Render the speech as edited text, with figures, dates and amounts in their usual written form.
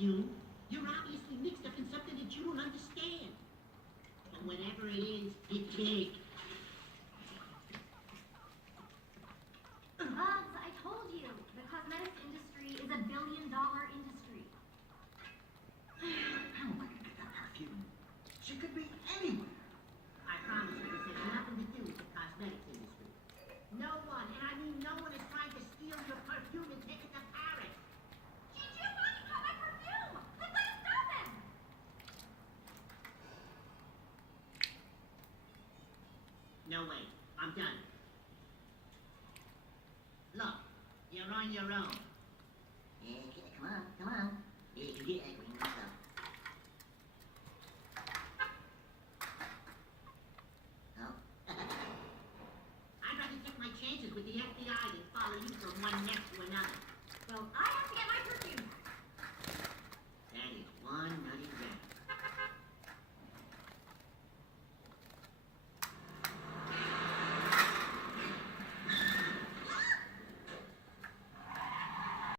perfume. You're obviously mixed up in something that you don't understand. And whatever it is, it's big. Bugs, I told you, the cosmetics industry is $1 billion industry. How am I gonna get that perfume? She could be anywhere. I promise you, this has nothing to do with the cosmetics industry. No one, and I mean no one, is trying to steal your perfume and take it to Paris. Gigi, why you got my perfume? We gotta stop him! No way, I'm done. Look, you're on your own.